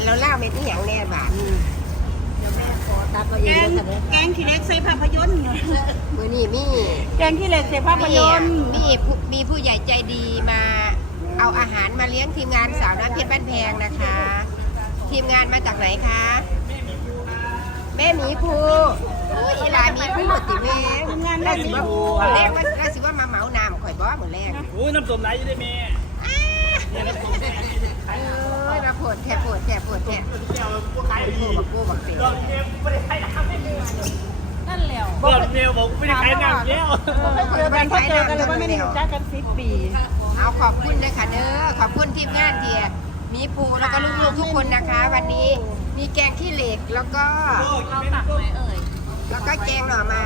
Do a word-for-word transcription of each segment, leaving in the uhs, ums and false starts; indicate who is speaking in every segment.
Speaker 1: เราเล่าเม็ดที่อย่างแน่บาท
Speaker 2: แกงแกงขี้เหล็กใส่ภาพยนตร์
Speaker 1: มือนี่มี
Speaker 2: แกงขี้เหล็กใส่ภาพยนตร์
Speaker 1: มีมีผู้ใหญ่ใจดีมาเอาอาหารมาเลี้ยงทีมงานสาวน้ำเพชรบ้านแพงนะคะ ทีมงานมาจากไหนคะแม่หมีภูอีหลาหมีภูติเมงแล้วสิว่าแรกว่าแล้วสิว่ามาเหมาน้ำข่อยบ่เหมือนแรก
Speaker 3: โอ้ยน้ำส้มไหลอยู่ได้แม่เนี่ยน้ำส้มไหล
Speaker 1: เอ้ยมาโผดแทบโผดแทบโผดแทบโก้บักโก้บักเต๋อ
Speaker 2: นั่นแหละ
Speaker 3: บอกเมลบอกไม่ได้ขายน้ำแล้ว
Speaker 2: เจอกันเขาเจอกันเลยว่าไม่ได้รู้จักกันสิบปี
Speaker 1: เอาขอบคุณนะคะเด้อขอบคุณทีมงานเดียมีปูแล้วก็ลูกๆทุกคนนะคะ วันนี้มีแกงขี้เหล็กแล้วก็
Speaker 2: เราตักไหมเอ่ย
Speaker 1: แล้วก็แกงหน่อไม้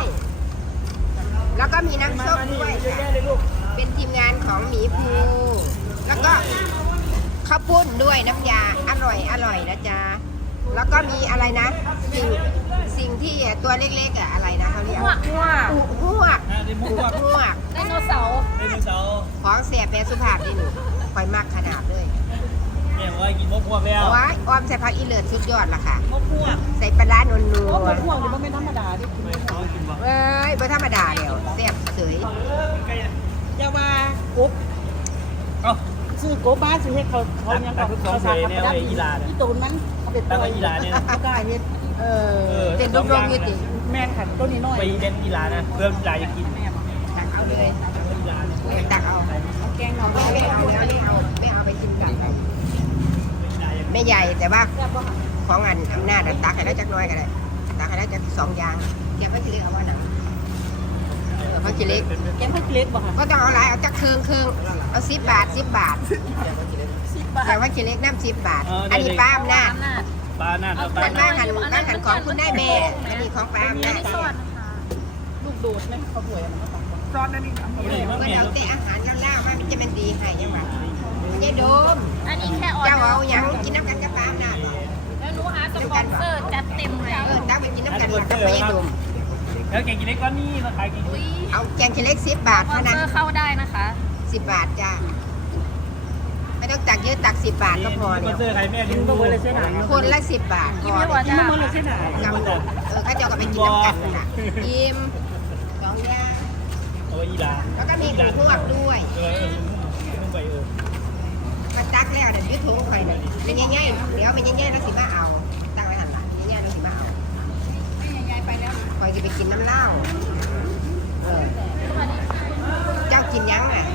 Speaker 1: แล้วก็มีน้ำส้มด้วยค่ะเป็นทีมงานของหมีภูแล้วก็ข้าวปุ้นด้วยน้ำยาอร่อยอร่อยนะจ๊ะแล้วก็มีอะไรนะสิ่งสิ่งที่ตัวเล็กๆอ่ะอะไรนะเขาเรียก
Speaker 2: หัวหัว
Speaker 1: หัวหัว
Speaker 2: ไดโนเสาร์
Speaker 3: ไดโนเสาร์
Speaker 1: ของเสียแปรสุภาพนี่หนูคอยมากขนาดเลย
Speaker 3: เนี่ยว่ากินมกพวกแล้ว
Speaker 1: ว้ายออมใส่ผักอีเลิศสุดยอดล่ะค่ะ
Speaker 2: มกพวก
Speaker 1: ใส่ปลาร้านัวนัว
Speaker 2: มกพวกนี่มันไม่ธรรมดาดิ
Speaker 1: เอ้ยไม่ธรรมดาเดี๋ยวเสียบเสย
Speaker 2: ยาวากบซื้อกบบ้านซื้อให้เขาเขายังเขาเขาสั่งทำมาได้ที่ตูนมันเขาเป็นตัว
Speaker 3: อีลาเนี่ย
Speaker 2: เขาได้เฮ็ดเออ
Speaker 1: เป็นรูปรวมยุติ
Speaker 2: แม่ขันต้นนี้น้อย
Speaker 3: ไปเล่นอีลานะเพื่อนอีลาจะกิน
Speaker 1: ตักเอาเลยตักเอาแกงหน่อไม้ไม่เอาแล้วไม่เอาไม่เอาไปกินกันไม่ใหญ่แต่ว่าของอันอำนาจตักให้ได้จักน้อยก็ได้ตักให้ได้จักสองอย่างแกงผักชีเล็กเอาว่าหนังผักชีเล็ก
Speaker 2: แกงผักชีเล็กบ่ค่ะ
Speaker 1: ก็ต้องเอาหลายเอาจักเครื่องเครื่องเอาสิบบาทสิบบาทแกงผักชีเล็กน้ำสิบบาทอันนี้ป้าอำนาจ
Speaker 3: ป้าอำนาจ
Speaker 1: ป้าบ้านหันบ้านหันของคุณได้แม่อันนี้ของป้าอำนาจ
Speaker 2: ลูกโดดไหมเขาป่วยอะไรซอนนั่นนี่
Speaker 1: ก็เดี๋ยวแต่อาหารเล่าๆมันจะเป็นดีให้ยังไงยายโดม
Speaker 2: อันนี้แค่ออเดอร์
Speaker 1: เจ้าเอาอย่างกินน้ำกันกับป้าอำนาจ
Speaker 2: แล้วรู้หาสปอนเซอร์จัดเต็มเลย
Speaker 1: เออตั้งไปกินน้ำกันกับยายโดม
Speaker 3: แล้วแกงกินเล็กก็นี่มาขายกิน
Speaker 1: เอาแกงกินเล็กสิบบาทเท่านั้น
Speaker 2: เข้าได้นะคะ
Speaker 1: สิบบาทจ้าไม่ต้องตักเยอะตักสิบบาทก็พอเนี่ยคนละสิบบาทพอ
Speaker 2: กินไม่หมดเลยใช่ไหม
Speaker 1: กำหนดเออข้าเจ้าก็ไปกินน้ำกันน่ะอิ่มสองย่าง
Speaker 3: โอ้ยอีลา
Speaker 1: แล้วก็มีหมูทอดด้วย
Speaker 3: เออต้องไปเออ
Speaker 1: มันตักแล้วเดี๋ยวยืดถุงไปเลยเป็นง่ายๆเดี๋ยวเป็นง่ายๆแล้วสิมาเอาตั้งไว้หันหลังง่ายๆแล้วสิมาเอา
Speaker 2: ไม่ง่ายๆไปแล้ว
Speaker 1: คอยจะไปกินน้ำเหล้าเออเจ้ากินยังอ่ะ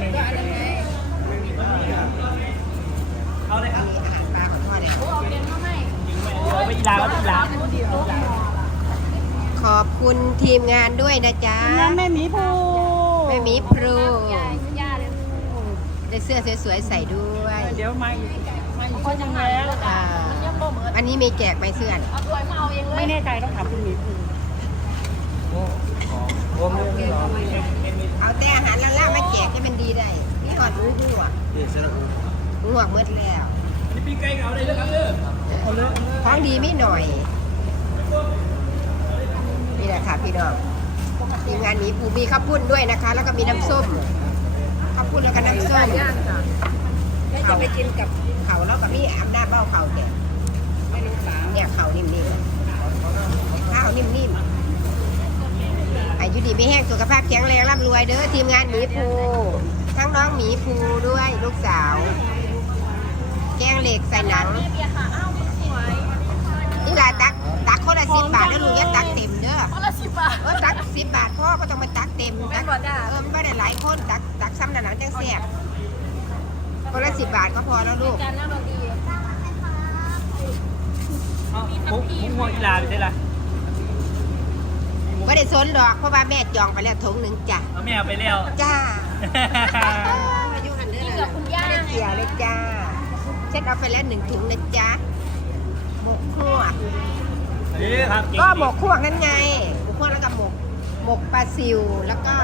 Speaker 3: เอาเลยครับ
Speaker 1: มีอาหารปลาขอโทษเลย
Speaker 2: เอาเกงมาให้
Speaker 3: ไปอีลาแล้วอีลา
Speaker 1: ขอบคุณทีมงานด้วยนะจ๊ะ
Speaker 2: แม่หมีภู
Speaker 1: แม่หมีพลูได้เสื้อสวยๆใส่ด้วย
Speaker 2: เดี๋ยวมาอีกมาอีกคนยังแล้ว
Speaker 1: อันนี้มีแจกใบเสื้อ
Speaker 2: เอาถอยมาเอาเองเลยไม่แน่ใจต้องถามคุณหมีภู
Speaker 1: เอาแต่อาหารแล้วล่ามาแจกให้มันดีได้นี่ก่อนรู้หัวหัวมืดแล้ว
Speaker 3: นี่ปีไก่เอาได้เลยครับเด้อ
Speaker 1: ของดีไม่หน่อยนี่แหละค่ะพี่น้องทีมงานนี้ปูมีข้าวปุ้นด้วยนะคะแล้วก็มีน้ำส้มข้าวปุ้นแล้วก็น้ำส้มเขาไปกินกับเขาแล้วกับนี่อำนาจเบ้าเขาเนี่ยเนี่ยเขานิ่มๆข้าวนิ่มๆอายุดีไม่แห้งสุขภาพแข็งแรงร่ำรวยเด้อทีมงานหมีภูทั้งน้องหมีภูด้วยลูกสาวแกงเหล็กใส่หนังนี่แหละตักตักคนละสิบบาทแล้วลูกอย่าตักเต็มเด้อ
Speaker 2: คนละสิบบาท
Speaker 1: เออตักสิบบาทพ่อก็ต้องมาตักเต็มตักเออไม่ได้หลายคนตักตักซ้ำหนังจังแซ่บคนละสิบบาทก็พอแล้วลูก
Speaker 3: มุกมุกหัวอีลาไปใช่ไหม
Speaker 1: ไม่ได้สนหรอกเพราะว่าแม่จองไปแล้วถุงหนึ่งจ้ะ
Speaker 3: แม่เอาไปแล้ว
Speaker 1: จ้าอายุหันเด้อเลยไม่ได้เสียเลยจ้าเช็ดเอาไปแล้วหนึ่งถุงนะจ๊ะหมกคั่วก็หมกคั่วนั่นไงหมกคั่วแล้วก็หมกหมกปลาซิวแล้วก็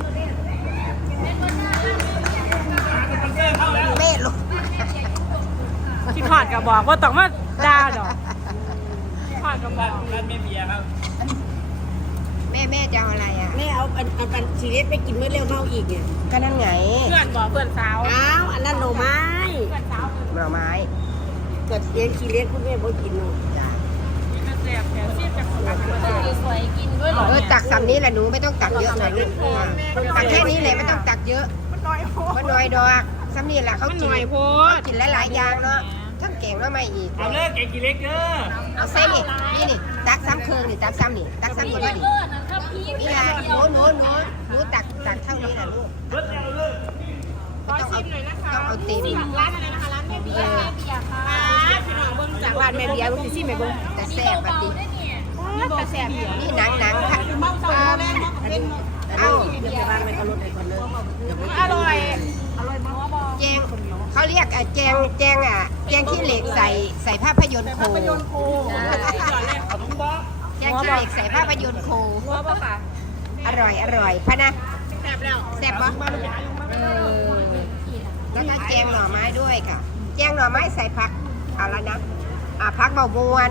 Speaker 1: เม่ลูก
Speaker 2: คิดหอดกับบอกว่าต้องมาด่าดอกหอดกับบอก
Speaker 3: ร้านแม่เบียร์ครับ
Speaker 1: แม่แม่จะเอาอะไรอ่ะ
Speaker 2: แม่เอาอันอันอันชีวิตไปกินเมื่อเร็วเข้าอีกเนี่ย
Speaker 1: ก็นั่นไง
Speaker 2: เพื่อนบอกเพื่อนสาว
Speaker 1: อ้าวอันนั้นหน่อไม้
Speaker 2: เพื่อนสาว
Speaker 1: หน่อไม้
Speaker 2: เกิดเลี้ยงขี้เล็กคุณแม่บ่กินเนาะ
Speaker 1: จ้ะ
Speaker 4: สวยกินด้วยเหรอ
Speaker 1: เออตักซ้ำนี้แหละหนูไม่ต้องตักเยอะนะลูกตักแค่นี้เลยไม่ต้องตักเยอะ
Speaker 2: มันน้อยโพ
Speaker 1: มันน้อยดอกซ้ำนี่แหละเขากินเขากินหลายๆอย่างเนาะทั้งเก่งแล้วไม่อีก
Speaker 3: เอาเลยเก่งกี่เล็กเด้อ
Speaker 1: เอาเส้นนี่นี่นี่ตักซ้ำเคืองนี่ตักซ้ำนี่ตักซ้ำคนนี้นี่
Speaker 4: เออนั่นครับพี่
Speaker 1: นี่ละหนูหนูหนูหนูตักตักเท่านี้นะลูก
Speaker 3: รถแล้วเลย
Speaker 1: ไม่ต้องเอาต้องเอาเต็ม
Speaker 2: ร้านอะไรนะคะร้านแม่เบีย
Speaker 1: เอ
Speaker 2: ร์
Speaker 1: อ
Speaker 4: เบียร์ค่ะ
Speaker 2: พี่น้องเบิ่งจากร้านแม่เบียร์เบิ่งสิสิแม่เบิ่ง
Speaker 1: แต่แซ่บปฏิ
Speaker 2: แต่แซ่บเบียร์
Speaker 1: นี่หนังหนังค่ะ
Speaker 2: เมาเศร้าแรงเนาะเป็น
Speaker 1: เอ้า
Speaker 2: เดี๋ยวไปบ้านไปเอารถให้ก่อนเลยอร่อยอร่อยมาก
Speaker 1: แจงเขาเรียกอ่ะแจงแจงอ่ะแจงขี้เหล็กใส่ใส่ภาพยนตร์โค
Speaker 2: ภาพยนตร์โค
Speaker 3: เอาถุงบอ
Speaker 1: แจงขี้เหล็กใส่ภาพยนตร์โค
Speaker 2: หัวบ่ค่ะ
Speaker 1: อร่อยอร่อยพะนะ
Speaker 2: แซ่บแล้ว
Speaker 1: แซ่บปะเออแล้วก็แจงหน่อไม้ด้วยค่ะแจงหน่อไม้ใส่ผักอะไรนะอ่ะผักเบามวน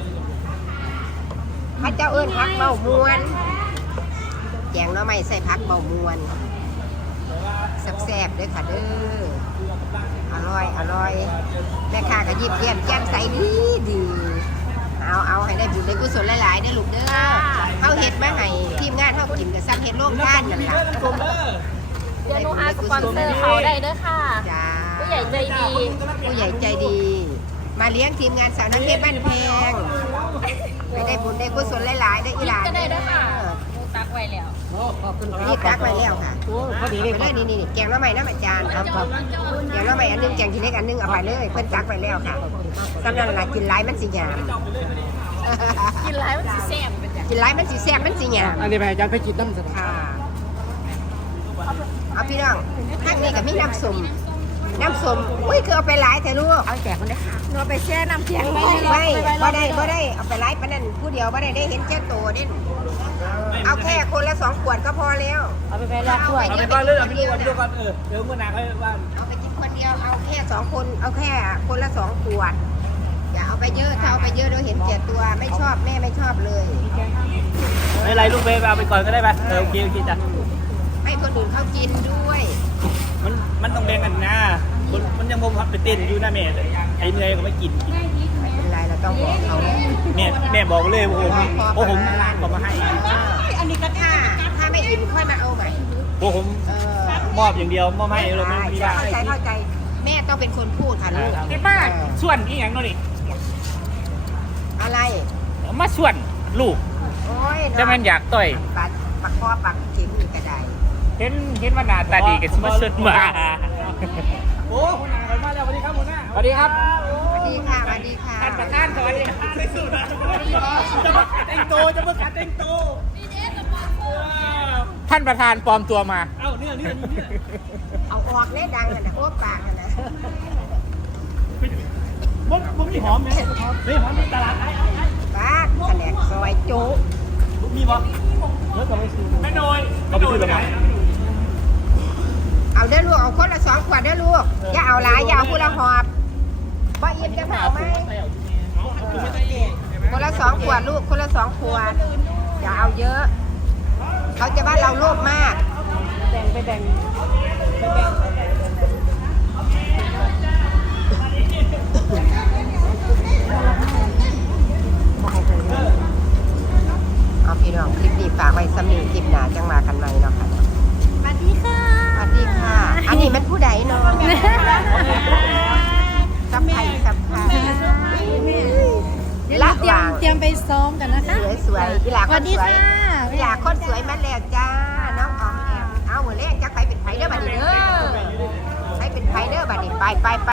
Speaker 1: พระเจ้าเอิ้นผักเบามวนแจงหน่อไม้ใส่ผักเบามวนแซ่บๆด้วยค่ะเด้ออร่อยอร่อยแม่ค้าก็ยิ้มแย้มแจ่มใสดีดีเอาเอาให้ได้บุญได้กุศลหลายๆได้อลูกเด้อเขาเฮ็ดมาให้ทีมงานเขากินกับซ้ำเฮ็ดโรงทานนั่นล่ะ
Speaker 3: กลมเด้อ
Speaker 4: เดี๋ยวหนูอาสปอนเซอร์เขาได้เด้อค่ะ
Speaker 1: จ้า
Speaker 4: ผู้ใหญ่ใจดี
Speaker 1: ผู้ใหญ่ใจดี มาเลี้ยงทีมงานสาวนักเทพบ้านแพงไม่ได้บุญได้กุศลหลายๆได้ออีหลาน
Speaker 4: ก็ได้เด้อค่ะหนูตักไว้แล้ว
Speaker 1: นี่ตักไว้แล้วค่ะ
Speaker 2: โอ้พอดี
Speaker 1: ไป
Speaker 2: เลย
Speaker 1: เลยนี่นี่แกงหน้ำใหม่น้ำอาจารย์ครับครับแกงหน้ำใหม่อันหนึงแกงทีเล็กอันหนึงเอาไปเลยเพิ่นตักไปแล้วค่ะสำนักหลายกินหลายมันสิหยาม
Speaker 4: กินหลายมันสิแซ่บเป็นจัง
Speaker 1: กินหลายมันสิแซ่บมันสิหยาม
Speaker 2: อันนี้ไปอาจารย์ไปกินน้ำส
Speaker 1: ค่ะเอาพี่น้องทางนี้กับมีน้ำส้มน้ำส้มอุ้ยคือเอาไปหลายแต่ลูก
Speaker 2: เอาแจกคนได้ค่ะหนูไปแช่น้ำแข็ง
Speaker 1: ไม่ไม่บ่ได้บ่ได้เอาไปหลายปานนั้นผู้เดียวบ่ได้ได้เห็นแค่โตเด่นเอาแค่คนละสองขวดก็พอแล้ว
Speaker 2: เอาไปแพ้แลกถ้วย
Speaker 3: เอาไปก่อนเลยเอาไปดูก่อนดูก่อนเออเดี๋ยวเมื่อหนาค่อยว่า
Speaker 1: เอาไปกินคนเดียวเอาแค่สองคนเอาแค่คนละสองขวดอย่าเอาไปเยอะถ้าเอาไปเยอะเราเห็นเจ็ดตัวไม่ชอบแม่ไม่ชอบเลย
Speaker 3: ไม่เป็นไรลูกเบย์เอาไปก่อนก็ได้ไปเออโอเคโอเคจ้ะ
Speaker 1: ให้คนอื่นเขากินด้วย
Speaker 3: มันมันต้องแบ่งกันนะมันมันยังบ่พับไปเต้นอยู่นะแม่ไอ้เหนื่อยก็ไม่กิน
Speaker 1: ไม่เป็นไรเราต้องบอกเขา
Speaker 3: แม่แม่บอกเลยว่าผมโอ้ผมก็มาให้
Speaker 1: อันนี้ก็ถ้าถ้าไม่อิ่มค่อยมาเอาใหม่
Speaker 3: โอ้ผม
Speaker 1: เออ
Speaker 3: มอบอย่างเดียวมอบให้เราไม่มีบ้า
Speaker 1: เข้าใจเข้าใจแม่ต้องเป็นคนพูดค่ะลูก
Speaker 3: เห็นป่ะส่วนอีหยังเนาะนี่
Speaker 1: อะไร
Speaker 3: มาส่วนลูก
Speaker 1: โอ้ย
Speaker 3: จะมันอยากต่อย
Speaker 1: ปัดปักคอปักเข็มอีกกระได
Speaker 3: เห็นเห็นว่าหน้าตาดีกันมาส่วนมาโอ้หัวหน้ามาแล้วสวัสดีครับหัวหน้าสวัสดีครับ
Speaker 1: สวัสดีค่ะสวัสดีค่ะ
Speaker 3: ท่านประธานสวัสดีครับสุดๆแต่งโตจะประกาศแต่งโต
Speaker 5: ท่านประธานปลอมตัวมา
Speaker 3: เอ้าเนี่ยเนี่ยเนี่ย
Speaker 1: เอาออกได้ดังกันนะโอ้ปากกันนะ
Speaker 3: ผมผมมีหอมไหมเฮ้ยหอมในตลาดไอ้ไอ้ไอ้
Speaker 1: ปากแผนกซอยจุ
Speaker 3: มีบ่เฮ้ยก็ไม่ซื้อไม่โดยไม่โดยไปไหน
Speaker 1: เอาเด้อลูกเอาคนละสองขวดเด้อลูกอย่าเอาหลายอย่าเอาคนละหอบบ่อิ่มจะเผาไหมคนละสองขวดลูกคนละสองขวดอย่าเอาเยอะ เขาจะว่าเราโลภมาก
Speaker 2: แบ่งไปแบ่ง
Speaker 1: เอาพี่น้องคลิปนี้ฝากไว้สำหรับคลิปหน้าจังมากันใหม่เนาะค่ะ
Speaker 4: สวัสดีค่ะ
Speaker 1: สวัสดีค่ะ อันนี้มันผู้ใดเนาะสับไผ่สับไผ่
Speaker 4: เดี๋ยวเราเตรียมเตรียมไปซ้อมกันนะคะ
Speaker 1: สวยสวยๆอีหลา
Speaker 4: ส
Speaker 1: ค
Speaker 4: วัน สดี
Speaker 1: สวย
Speaker 4: ค่ะ
Speaker 1: อีหลาคนสวยมาแล้วจ้า น้องออมแอมเอาหัวแรกจักไปเป็นไผเด้อบัดนี้เด้อไปเป็นไผเด้อบัดนี้ไปไปไป